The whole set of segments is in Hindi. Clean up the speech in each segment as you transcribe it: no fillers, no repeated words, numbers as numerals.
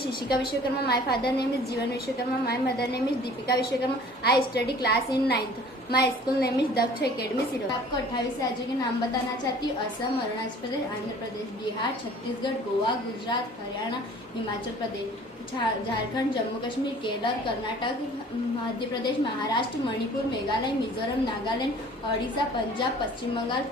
is Shishika Vishwakarma. My father name is Jeevan Vishwakarma. My mother name is Deepika Vishwakarma. I study class in 9th. My school name is Daksh Academy Sirot. आपको 28 राज्यों के नाम बताना चाहती हूँ। असम, अरुणाचल प्रदेश, आंध्र प्रदेश, बिहार, छत्तीसगढ़, गोवा, गुजरात, हरियाणा, हिमाचल प्रदेश, झारखंड, जम्मू कश्मीर, केरल, कर्नाटक, मध्य प्रदेश, महाराष्ट्र, मणिपुर, मेघालय, मिजोरम, नागालैंड, ओडिशा, पंजाब, पश्चिम बंगाल,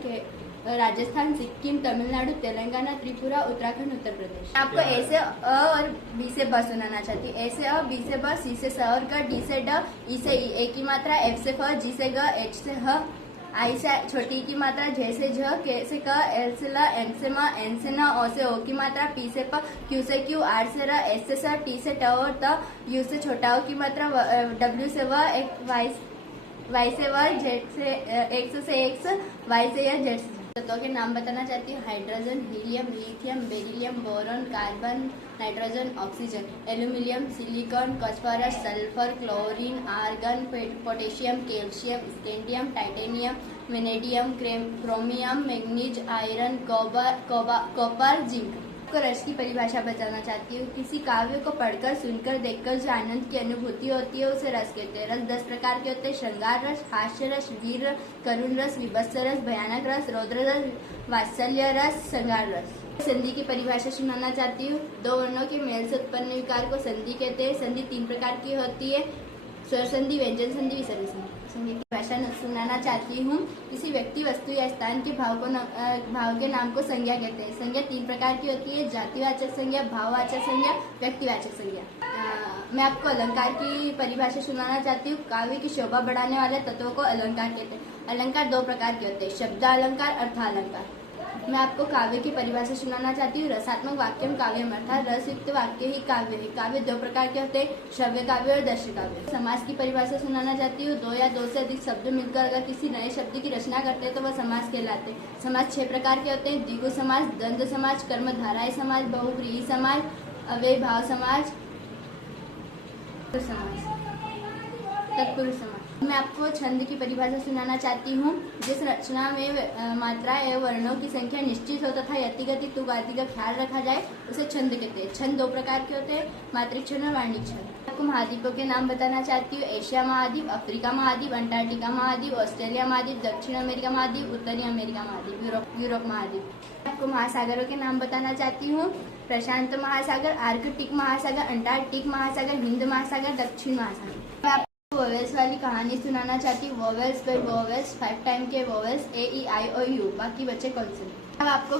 राजस्थान, सिक्किम, तमिलनाडु, तेलंगाना, त्रिपुरा, उत्तराखंड, उत्तर प्रदेश। आपको ए से अ और बी से ब सुनाना चाहती हूँ। ए से अ, बी से ब, सी से स और ग, डी से ड, ई से ई, ए की मात्रा, एफ से फ, जी से ग, एच से ह, आई से छोटी की मात्रा, जे से झ, के से क, एल से ल, एम से म, एन से न, ओ से ओ की मात्रा, पी से प, क्यू से क्यू, आर से र, एस से स, टी से ट और त, यू से छोटा ओ की मात्रा, डब्ल्यू से व, वाई से व, जेड से एक्स से एक्स, वाई से या जेड से। तत्वों के नाम बताना चाहती हूँ। Hydrogen, helium, lithium, beryllium, boron, carbon, nitrogen, oxygen, aluminium, silicon, phosphorus, sulphur, chlorine, argon, potassium, calcium, scandium, titanium, vanadium, chromium, manganese, iron, copper, zinc. आपको रस की परिभाषा बताना चाहती हूँ। किसी काव्य को पढ़कर, सुनकर, देखकर जो आनंद की अनुभूति होती है उसे रस कहते हैं। रस 10 प्रकार के होते हैं। श्रृंगार रस, हास्य रस, वीर रस, करुण रस, विभत्स रस, भयानक रस, रौद्र रस, वात्सल्य रस, श्रृंगार रस। संधि की परिभाषा सुनाना चाहती हूँ। दो वर्णों के मेल से उत्पन्न विकार को संधि कहते हैं। संधि 3 प्रकार की होती है। स्वर संधि, व्यंजन संधि, विसर्ग संधि। संधि की भाषा सुनाना चाहती हूँ। किसी व्यक्ति, वस्तु या स्थान के भाव के नाम को संज्ञा कहते हैं। संज्ञा 3 प्रकार की होती है। जातिवाचक संज्ञा, भाववाचक संज्ञा, व्यक्तिवाचक संज्ञा। मैं आपको अलंकार की परिभाषा सुनाना चाहती हूँ। काव्य की शोभा बढ़ाने वाले तत्वों को अलंकार कहते हैं। अलंकार 2 प्रकार के होते हैं। शब्दालंकार, अर्थालंकार। मैं आपको काव्य की परिभाषा सुनाना चाहती हूँ। रसात्मक वाक्यम काव्यम, अर्थात रस युक्त वाक्य ही काव्य है। काव्य 2 प्रकार के होते हैं। श्रव्य काव्य और दृश्य काव्य। समास की परिभाषा सुनाना चाहती हूँ। 2 या 2 से अधिक शब्द मिलकर अगर किसी नए शब्द की रचना करते हैं तो वह समास कहलाते हैं। समास 6 प्रकार के होते हैं। द्विगु समास, द्वंद्व समास, कर्मधारय समास, बहुव्रीहि समास, अव्ययभाव समास, तत्पुरुष समास। मैं आपको छंद की परिभाषा सुनाना चाहती हूँ। जिस रचना में मात्रा एवं वर्णों की संख्या निश्चित हो तथा यतिगति तुक आदि का ख्याल रखा जाए उसे छंद कहते हैं। छंद 2 प्रकार के होते हैं। मात्रिक छंद और वार्णिक छंद। आपको महाद्वीपों के नाम बताना चाहती हूँ। एशिया महाद्वीप, अफ्रीका महाद्वीप, अंटार्कटिका महाद्वीप, ऑस्ट्रेलिया महाद्वीप, दक्षिण अमेरिका महाद्वीप, उत्तरी अमेरिका महाद्वीप, यूरोप महाद्वीप। आपको महासागरों के नाम बताना चाहती हूँ। प्रशांत महासागर, आर्कटिक महासागर, अंटार्कटिक महासागर, हिंद महासागर, दक्षिण महासागर। वोवेल्स वाली कहानी सुनाना चाहती हूँ। वोवेल्स बाय वोवेल्स, 5 टाइम के vowels, A E I O U. बाकी बच्चे कौन से? अब आपको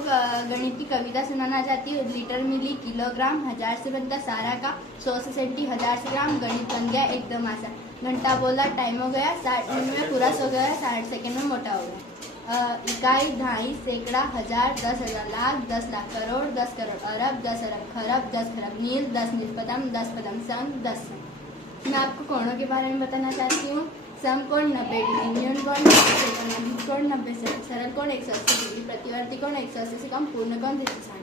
गणित की कविता सुनाना चाहती हूँ। लीटर, मिली, किलोग्राम, 1000 से बनता सारा का, 100 से सेंटी, 1000 से ग्राम। गणित बन गया एकदम आसान। घंटा बोला, टाइम हो गया, 60 मिनट में पूरा सो गया, 60 सेकेंड में मोटा हो गया। इकाई, ढाई, सैकड़ा, 1000, 10,000, लाख, 10 लाख, करोड़, 10 करोड़, अरब, 10 अरब, खरब, 10 खरब, नील, 10 नील, पदम, 10 पदम, संघ, 10 संघ। मैं आपको कोणों के बारे में बताना चाहती हूँ। समकोण 90 डिग्री, न्यून कोण 90 सेकंड, कोण 90 सेकंड, सरल कोण 180 डिग्री, प्रतिवर्ती कोण 180 से कम, पूर्ण कोण 360।